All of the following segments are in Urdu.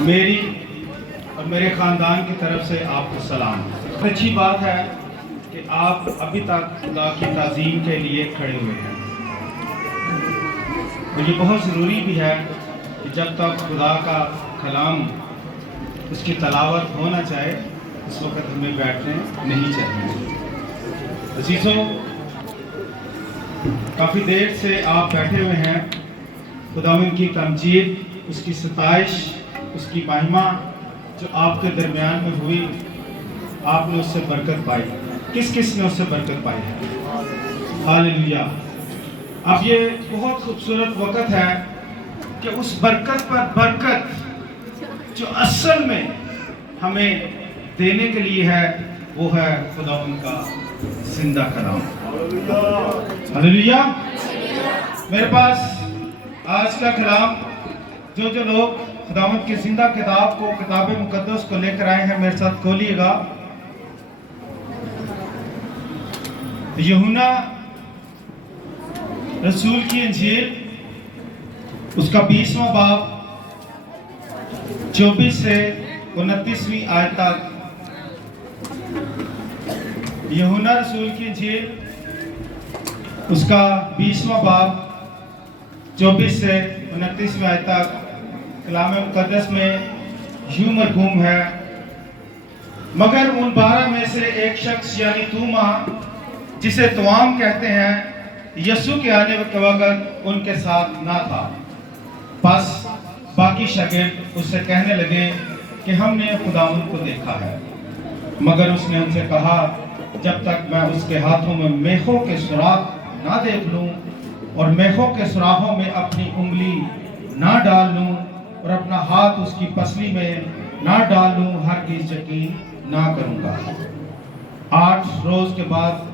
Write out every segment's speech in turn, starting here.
میری اور میرے خاندان کی طرف سے آپ کو سلام۔ اچھی بات ہے کہ آپ ابھی تک خدا کی تعظیم کے لیے کھڑے ہوئے ہیں، اور یہ بہت ضروری بھی ہے کہ جب تک خدا کا کلام اس کی تلاوت ہونا چاہے اس وقت ہمیں بیٹھنے نہیں چاہیے۔ عزیزوں، کافی دیر سے آپ بیٹھے ہوئے ہیں، خداوند کی تمجید، اس کی ستائش، اس کی مہما جو آپ کے درمیان میں ہوئی، آپ نے اس سے برکت پائی۔ کس کس نے اس سے برکت پائی ہے؟ ہاللیلویا۔ اب یہ بہت خوبصورت وقت ہے کہ اس برکت پر برکت جو اصل میں ہمیں دینے کے لیے ہے وہ ہے خداوند کا زندہ کلام۔ ہاللیلویا۔ میرے پاس آج کا کلام جو لوگ خداوند کی زندہ کتاب کو، کتاب مقدس کو لے کر آئے ہیں، میرے ساتھ کھولیے گا یوحنا رسول کی انجیل، اس کا 20واں باب 24 سے 29ویں آیت تک۔ یوحنا رسول کی انجیل، اس کا 20واں باب 24 سے 29ویں آیت تک کلام مقدس میں یوں مرقوم ہے: مگر ان 12 میں سے ایک شخص یعنی توما، جسے توام کہتے ہیں، یسوع کے آنے کے وقت ان کے ساتھ نہ تھا۔ پس باقی شاگرد اس سے کہنے لگے کہ ہم نے خداوند کو دیکھا ہے۔ مگر اس نے ان سے کہا، جب تک میں اس کے ہاتھوں میں میخوں کے سراغ نہ دیکھ لوں اور میخوں کے سراغوں میں اپنی انگلی نہ ڈال لوں اور اپنا ہاتھ اس کی پسلی میں نہ ڈال لوں، ہرگز یقین نہ کروں گا۔ 8 روز کے بعد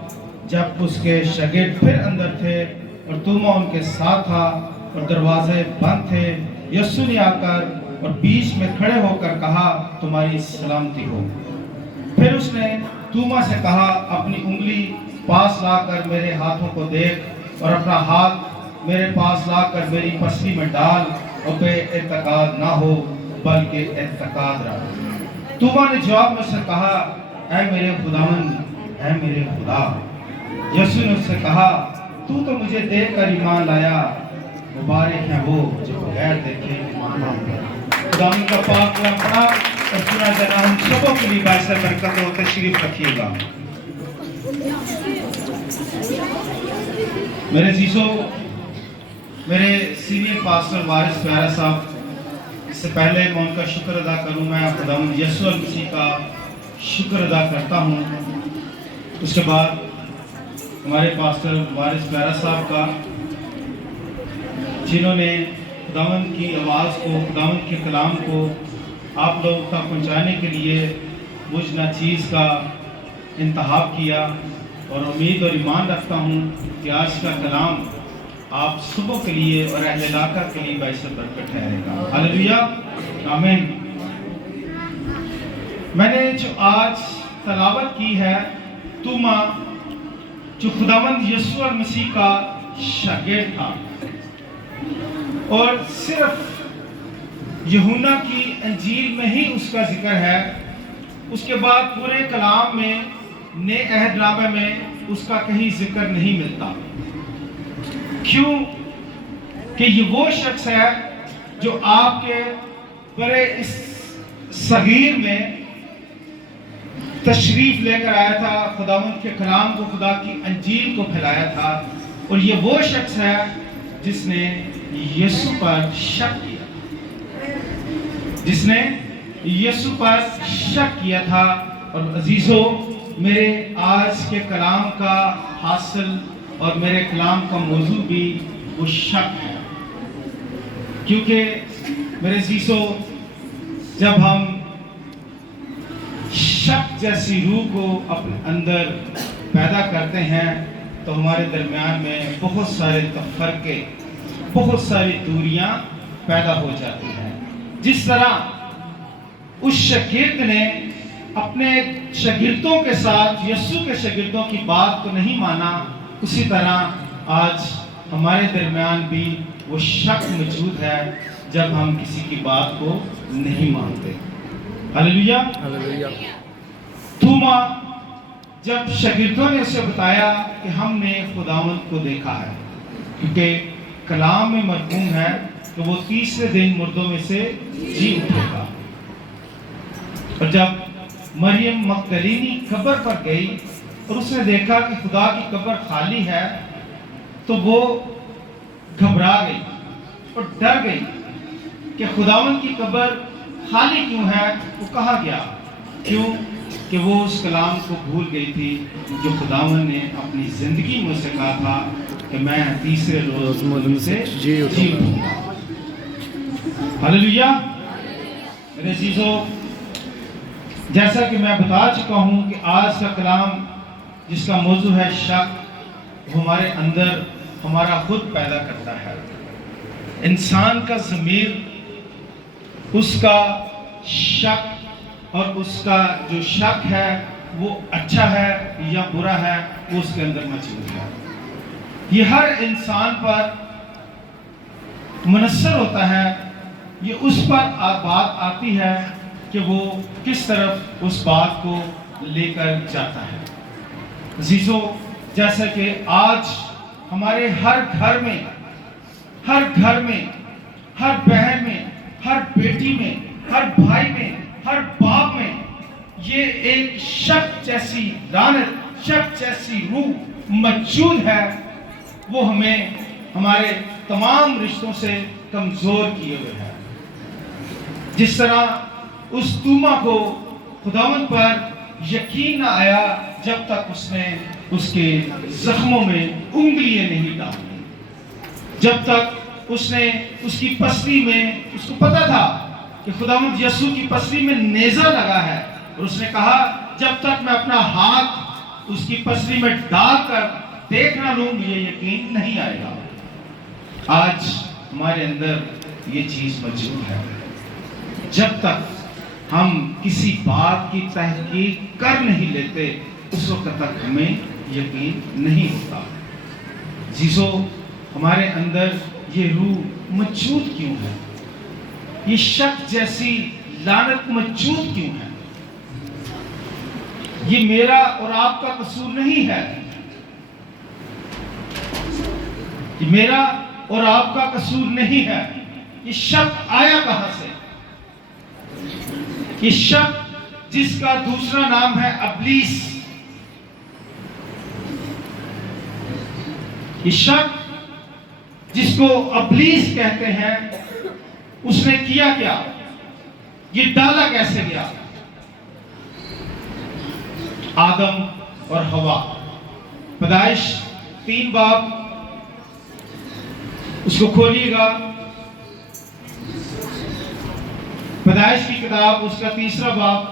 جب اس کے شاگرد پھر اندر تھے اور توما ان کے ساتھ تھا اور دروازے بند تھے، یسوع نے آ کر اور بیچ میں کھڑے ہو کر کہا، تمہاری سلامتی ہو۔ پھر اس نے توما سے کہا، اپنی انگلی پاس لا کر میرے ہاتھوں کو دیکھ اور اپنا ہاتھ میرے پاس لا کر میری پسلی میں ڈال اور بے اعتقاد نہ ہو بلکہ اعتقاد رکھ۔ توما نے جواب میں سے کہا، اے میرے خداوند، اے میرے خدا۔ یسوع نے اس سے کہا، تو مجھے دیکھ کر ایمان لایا، مبارک ہیں وہ جو بغیر دیکھے ایمان لاتے ہیں۔ خداوند کا پاک کلام پڑھا اور سنا جانا ہم سبوں کے لیے باعث برکت ہو۔ تشریف رکھیے گا۔ میرے عزیزوں، میرے سینئر پاسٹر وارث پیارا صاحب، اس سے پہلے میں ان کا شکر ادا کروں، میں خداوند یسوع مسیح کا شکر ادا کرتا ہوں۔ اس کے بعد ہمارے پاسٹر وارث پیارا صاحب کا، جنہوں نے خداوند کی آواز کو، خداوند کے کلام کو آپ لوگ تک پہنچانے کے لیے مجھ ناچیز کا انتخاب کیا، اور امید اور ایمان رکھتا ہوں کہ آج کا کلام آپ صبح کے لیے اور اہل علاقہ کے لیے باعث برکت ٹھہرے گا۔ ہاللیلویا، آمین۔ میں نے جو آج تلاوت کی ہے، توما جو خداوند یسوع مسیح کا شاگرد تھا، اور صرف یوحنا کی انجیل میں ہی اس کا ذکر ہے، اس کے بعد پورے کلام میں، نئے عہد نامے میں اس کا کہیں ذکر نہیں ملتا۔ کیوں؟ کہ یہ وہ شخص ہے جو آپ کے بڑے اس صغیر میں تشریف لے کر آیا تھا، خداوند کے کلام کو، خدا کی انجیل کو پھیلایا تھا، اور یہ وہ شخص ہے جس نے یسوع پر شک کیا، جس نے یسوع پر شک کیا تھا۔ اور عزیزوں، میرے آج کے کلام کا حاصل اور میرے کلام کا موضوع بھی وہ شک ہے، کیونکہ میرے عزیزوں، جب ہم شک جیسی روح کو اپنے اندر پیدا کرتے ہیں تو ہمارے درمیان میں بہت سارے تفرقے، بہت ساری دوریاں پیدا ہو جاتی ہیں۔ جس طرح اس شاگرد نے اپنے شاگردوں کے ساتھ یسوع کے شاگردوں کی بات کو نہیں مانا، اسی طرح آج ہمارے درمیان بھی وہ شک موجود ہے جب ہم کسی کی بات کو نہیں مانتے۔ ہلیلویا۔ توما جب شاگردوں نے اسے بتایا کہ ہم نے خداوند کو دیکھا ہے، کیونکہ کلام میں مرقوم ہے کہ وہ تیسرے دن مردوں میں سے جی اٹھے گا، اور جب مریم مگدلینی قبر پر گئی اور اس نے دیکھا کہ خدا کی قبر خالی ہے تو وہ گھبرا گئی اور ڈر گئی کہ خداوند کی قبر خالی کیوں ہے، وہ کہا گیا کیوں کہ وہ اس کلام کو بھول گئی تھی جو خداوند نے اپنی زندگی میں سے کہا تھا کہ میں تیسرے روز مردوں سے جی اٹھوں گا۔ ہلیلویا۔ میرے عزیزو، جیسا کہ میں بتا چکا ہوں کہ آج کا کلام جس کا موضوع ہے شک، وہ ہمارے اندر ہمارا خود پیدا کرتا ہے۔ انسان کا ضمیر اس کا شک اور اس کا جو شک ہے وہ اچھا ہے یا برا ہے وہ اس کے اندر موجود ہے۔ یہ ہر انسان پر منحصر ہوتا ہے، یہ اس پر بات آتی ہے کہ وہ کس طرف اس بات کو لے کر جاتا ہے۔ عزیزو، جیسا کہ آج ہمارے ہر گھر میں، ہر بہن میں، ہر بیٹی میں، ہر بھائی میں، ہر باپ میں یہ ایک شک جیسی لعنت، شک جیسی روح موجود ہے، وہ ہمیں ہمارے تمام رشتوں سے کمزور کیے ہوئے ہے۔ جس طرح اس توما کو خداوند پر یقین نہ آیا جب تک اس نے اس کے زخموں میں انگلیاں نہیں ڈالی، جب تک اس نے اس کی پسلی میں، اس کو پتا تھا کہ خداوند یسوع کی پسلی میں نیزہ لگا ہے، اور اس نے کہا جب تک میں اپنا ہاتھ اس کی پسلی میں ڈال کر دیکھ نہ لوں مجھے یقین نہیں آئے گا۔ آج ہمارے اندر یہ چیز موجود ہے، جب تک ہم کسی بات کی تحقیق کر نہیں لیتے اس وقت تک ہمیں یقین نہیں ہوتا۔ عزیزو، ہمارے اندر یہ روح موجود کیوں ہے؟ یہ شک جیسی لعنت موجود کیوں ہے؟ یہ میرا اور آپ کا قصور نہیں ہے، یہ میرا اور آپ کا قصور نہیں ہے۔ یہ شک آیا کہاں سے؟ یہ شک جس کا دوسرا نام ہے ابلیس، یہ شک جس کو ابلیس کہتے ہیں، اس نے کیا کیا؟ یہ ڈالا کیسے گیا؟ آدم اور حوا، پیدائش 3 باب، اس کو کھولیے گا، پیدائش کی کتاب اس کا 3 باب،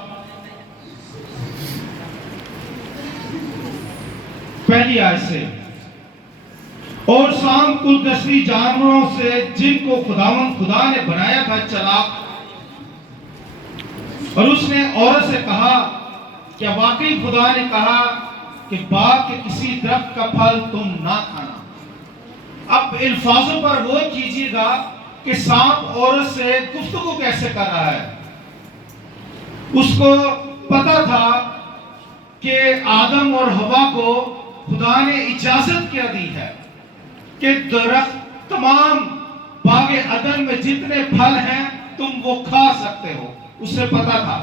پہلی آیت سے۔ اور سام کل دستی جانوروں سے جن کو خداوند خدا نے بنایا تھا چلا، اور اس نے عورت سے کہا کیا واقعی خدا نے کہا کہ باغ کے کسی درخت کا پھل تم نہ کھانا؟ اب الفاظوں پر غور کیجیے گا کہ سانپ عورت سے گفتگو کیسے کر رہا ہے۔ اس کو پتا تھا کہ آدم اور حوا کو خدا نے اجازت کیا دی ہے کہ درخت، تمام باغ عدن میں جتنے پھل ہیں تم وہ کھا سکتے ہو، اسے پتا تھا۔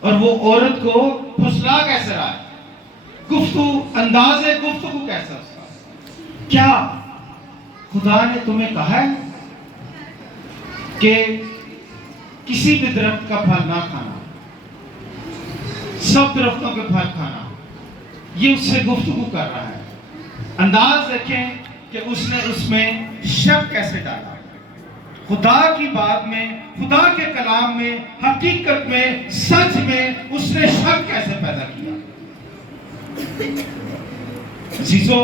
اور وہ عورت کو پھسلا کیسے رہا ہے؟ انداز گفتگو کیسا اس کا؟ کیا خدا نے تمہیں کہا ہے کہ کسی بھی درخت کا پھل نہ کھانا، سب درختوں کے پھل کھانا؟ یہ اس سے گفتگو کر رہا ہے۔ انداز دیکھیں کہ اس نے اس میں شک کیسے ڈالا، خدا کی بات میں، خدا کے کلام میں، حقیقت میں، سچ میں اس نے شک کیسے پیدا کیا۔ عزیزو،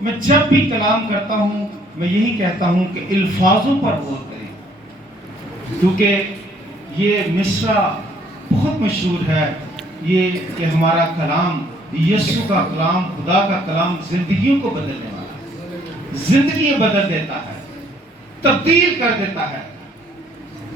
میں جب بھی کلام کرتا ہوں میں یہی کہتا ہوں کہ الفاظوں پر غور کریں، کیونکہ یہ مصرع بہت مشہور ہے، یہ کہ ہمارا کلام، یسوع کا کلام، خدا کا کلام زندگیوں کو بدلنے والا ہے، زندگیاں بدل دیتا ہے، تبدیل کر دیتا ہے۔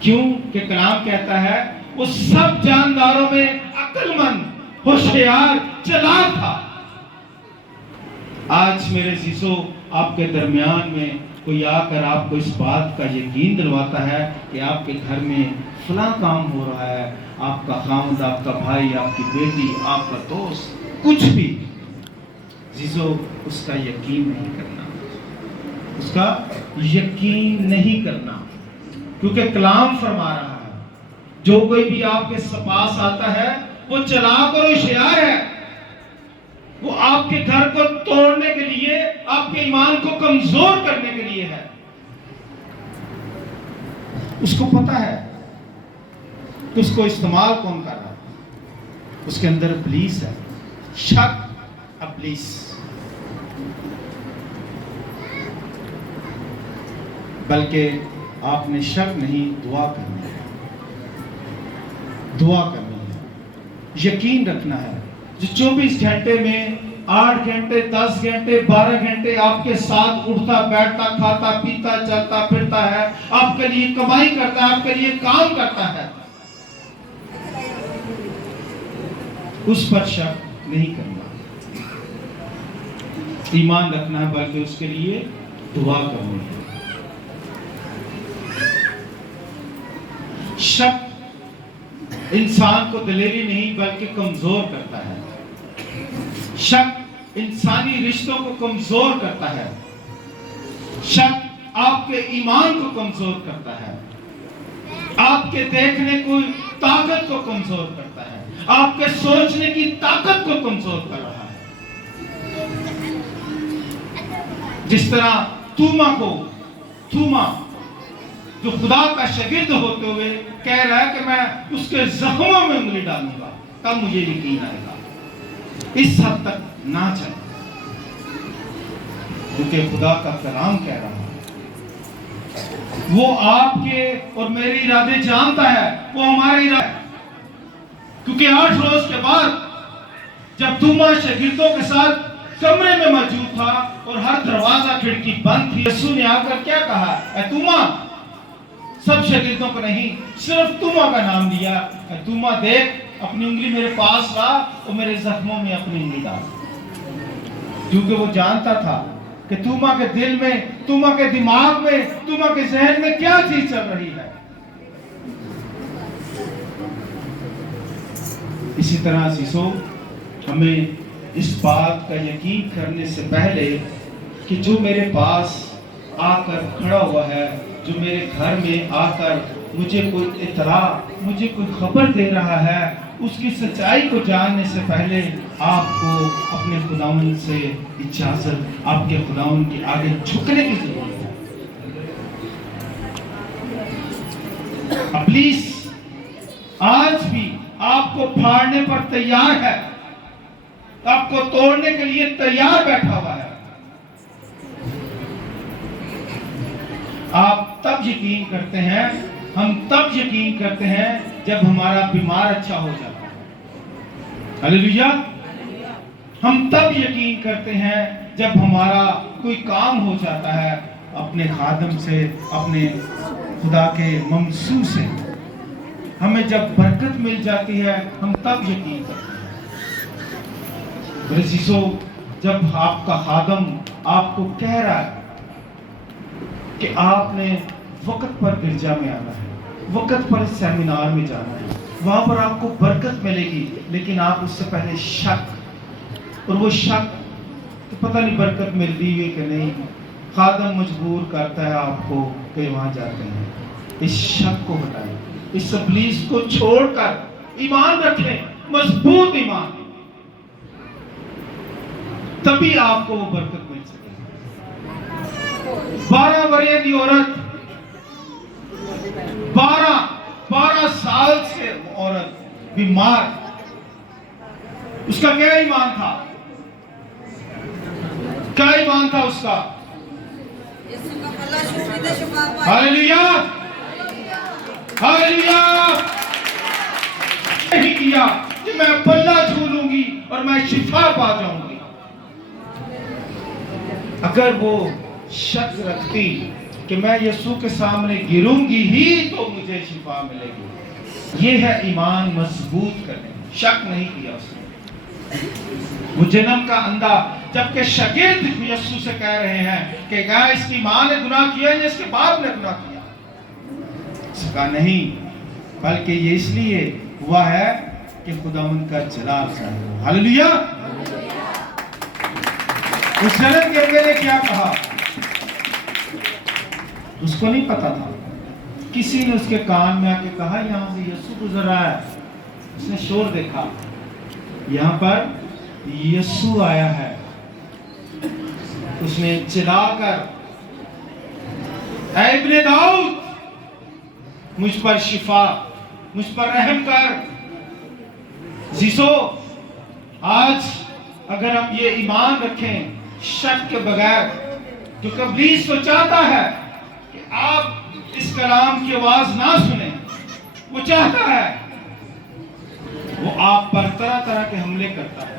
کیوں کہ کلام کہتا ہے وہ سب جانداروں میں عقل مند، ہوشیار، چلاک تھا۔ آج میرے عزیزو آپ کے درمیان میں کوئی آ کر آپ کو اس بات کا یقین دلواتا ہے کہ آپ کے گھر میں فلاں کام ہو رہا ہے، آپ کا خاوند، آپ کا بھائی، آپ کی بیٹی، آپ کا دوست، کچھ بھی، عزیزو اس کا یقین نہیں کرنا، اس کا یقین نہیں کرنا، کیونکہ کلام فرما رہا ہے جو کوئی بھی آپ کے پاس آتا ہے وہ چلاک اور ہوشیار ہے، وہ آپ کے گھر کو توڑنے کے لیے، آپ کے ایمان کو کمزور کرنے کے لیے ہے۔ اس کو پتا ہے کہ اس کو استعمال کون کر رہا ہے، اس کے اندر ابلیس ہے، شک ابلیس۔ بلکہ آپ نے شک نہیں، دعا کرنی ہے، دعا کرنی ہے، یقین رکھنا ہے۔ جو 24 گھنٹے میں 8 گھنٹے، 10 گھنٹے، 12 گھنٹے آپ کے ساتھ اٹھتا بیٹھتا، کھاتا پیتا، چلتا پھرتا ہے، آپ کے لیے کمائی کرتا ہے، آپ کے لیے کام کرتا ہے، اس پر شک نہیں کرنا، ایمان رکھنا ہے، بلکہ اس کے لیے دعا کرنی ہے۔ شک انسان کو دلیری نہیں بلکہ کمزور کرتا ہے، شک انسانی رشتوں کو کمزور کرتا ہے، شک آپ کے ایمان کو کمزور کرتا ہے، آپ کے دیکھنے کو طاقت کو کمزور کرتا ہے، آپ کے سوچنے کی طاقت کو کمزور کر رہا ہے۔ جس طرح توما جو خدا کا شاگرد ہوتے ہوئے کہہ رہا ہے کہ میں اس کے زخموں میں انگلی ڈالوں گا تب مجھے یقین آئے گا، اس حد تک نہ چلے، کیونکہ خدا کا کلام کہہ رہا ہے وہ آپ کے اور میرے ارادے جانتا ہے، وہ ہمارے ارادے، کیونکہ 8 روز کے بعد جب توما شاگردوں کے ساتھ کمرے میں موجود تھا اور ہر دروازہ کھڑکی بند تھی، یسوع نے آ کر کیا کہا؟ اے توما، سب شاگردوں کو نہیں، صرف توما کا نام دیا، اے توما دیکھ اپنی انگلی میرے پاس لا اور میرے زخموں میں اپنی انگلی ڈال، کیونکہ وہ جانتا تھا کہ توما کے دل میں، توما کے دماغ میں، توما کے ذہن میں کیا چیز چل رہی ہے۔ اسی طرح عزیزو ہمیں اس بات کا یقین کرنے سے پہلے کہ جو میرے پاس آ کر کھڑا ہوا ہے، جو میرے گھر میں آ کر مجھے کوئی اطلاع، مجھے کوئی خبر دے رہا ہے، اس کی سچائی کو جاننے سے پہلے آپ کو اپنے خداوند سے اجازت، آپ کے خداوند کے آگے جھکنے کی ضرورت ہے۔ ابلیس آج بھی آپ کو پھاڑنے پر تیار ہے، آپ کو توڑنے کے لیے تیار بیٹھا ہوا ہے۔ آپ تب یقین کرتے ہیں، ہم تب یقین کرتے ہیں جب ہمارا بیمار اچھا ہو جاتا ہے، ہلیلویا۔ ہم تب یقین کرتے ہیں جب ہمارا کوئی کام ہو جاتا ہے، اپنے خادم سے، اپنے خدا کے ممسوح سے ہمیں جب برکت مل جاتی ہے، ہم تب یقین کرتے ہیں۔ عزیزو جب آپ کا خادم آپ کو کہہ رہا ہے کہ آپ نے وقت پر گرجا میں آنا ہے، وقت پر سیمینار میں جانا ہے، وہاں پر آپ کو برکت ملے گی، لیکن آپ اس سے پہلے شک، اور وہ شک کہ پتہ نہیں برکت مل رہی ہے کہ نہیں، خادم مجبور کرتا ہے آپ کو کہ وہاں جاتے ہیں، اس شک کو ہٹائیں، اس ابلیس کو چھوڑ کر ایمان رکھیں، مضبوط ایمان، تبھی آپ کو وہ برکت مل سکے گی۔ 12 ورے کی عورت، 12 سال سے عورت بیمار، اس کا کیا ایمان تھا؟ کیا ایمان تھا اس کا؟ Hallelujah, hallelujah. نہیں کیا کہ میں پلہ چھو لوں گی اور میں شفا پا جاؤں گی۔ اگر وہ شک رکھتی کہ میں یسوع کے سامنے گروں گی ہی تو مجھے شفا ملے گی۔ یہ ہے ایمان مضبوط کرنے، شک نہیں کیا اس نے۔ وہ جنم کا اندھا، جبکہ شاگرد یسوع سے کہہ رہے ہیں کہ کیا اس کی ماں نے گناہ کیا یا اس کے باپ نے گناہ کیا؟ اس کا نہیں، بلکہ یہ اس لیے ہوا ہے کہ خداوند کا جلال ظاہر ہو۔ ہاللیلویا۔ اس جنت کے اندر نے کیا کہا؟ اس کو نہیں پتا تھا، کسی نے اس کے کان میں آ کے کہا یہاں سے یسوع گزر رہا ہے۔ اس نے شور دیکھا، یہاں پر یسوع آیا ہے۔ اس نے چلا کر اے ابن داؤد مجھ پر شفا، مجھ پر رحم کر۔ زیسو آج اگر ہم یہ ایمان رکھیں شک کے بغیر، جو ابلیس تو چاہتا ہے کہ آپ اس کلام کی آواز نہ سنیں، وہ چاہتا ہے، وہ آپ پر طرح طرح کے حملے کرتا ہے۔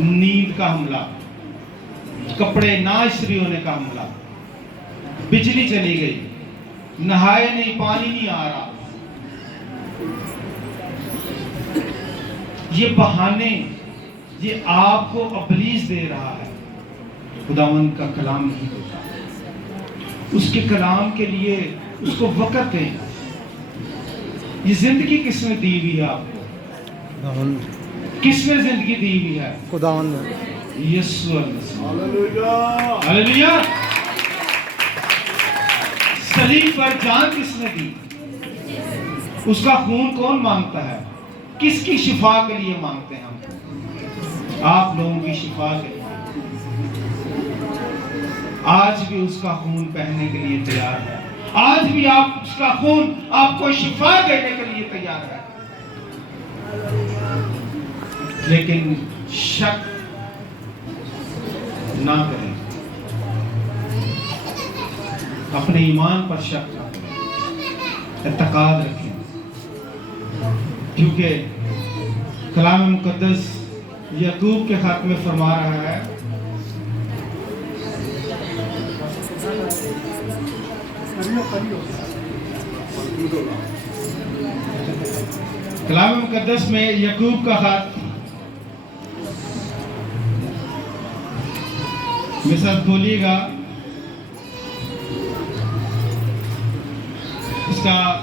نیند کا حملہ، کپڑے نہ استری ہونے کا حملہ، بجلی چلی گئی، نہائے نہیں، پانی نہیں آ رہا، یہ بہانے یہ آپ کو ابلیس دے رہا ہے۔ خداوند کا کلام نہیں ہوتا، اس کے کلام کے لیے اس کو وقت دیں۔ یہ زندگی کس نے دی ہوئی ہے آپ کو؟ کس نے زندگی دی ہوئی ہے؟ خداوند یسوع المسیح۔ ہاللیلویا۔ صلیب پر جان کس نے دی؟ اس کا خون کون مانگتا ہے؟ کس کی شفا کے لیے مانگتے ہیں ہم؟ آپ لوگوں کی شفا کے لیے۔ آج بھی اس کا خون بہنے کے لیے تیار ہے، آج بھی آپ اس کا خون آپ کو شفا دینے کے لیے تیار ہے۔ لیکن شک نہ کریں، اپنے ایمان پر شک نہ کریں، اعتقاد رکھیں، کیونکہ کلام مقدس یعقوب کے خط میں فرما رہا ہے، کلام مقدس میں یعقوب کا خط میرے ساتھ بولیے گا، اس کا